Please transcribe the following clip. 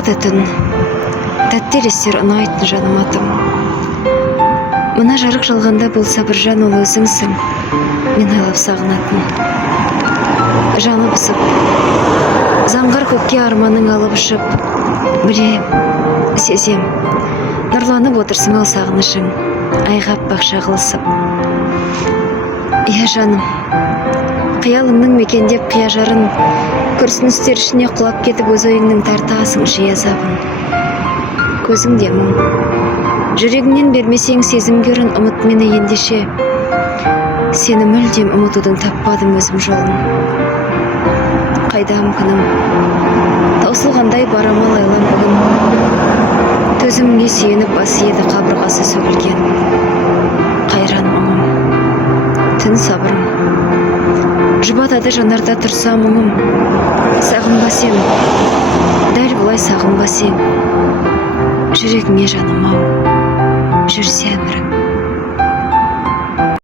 Бақыт етін, тәтті елестер ұнайтын жаным атым. Мына жарық жалғанда болса бір жан ол өзіңсің, мен айлап сағынатын. Жаны бұсып, заңғар көкке арманың алып ұшып, білем, сезем, нұрланып отырсың ал сағынышың, айғап бақша қылысып. Иә жаным, қиялыңның мекендеп қияжарын, күрсіністер ішіне құлап кетіп өз ойыңның тартасың жиі азабын. Көзіңде мұң, жүрегіңнен бермесең сезімге ұрын ұмыт мені ендеше, сені мүлдем ұмытудың таппадым өзім жолын. Қайдам күнім, таусылғандай барамал айлам бүгін, төзіміңе сүйеніп басы еді қабырғасы сөгілген. Қайран мұңым, түн сабырым, жұбатады жанарда тұрса мұңым. Сағынба сен, дәл бұлай сағынба сен, жүрегіңе жаным ау, жүрсем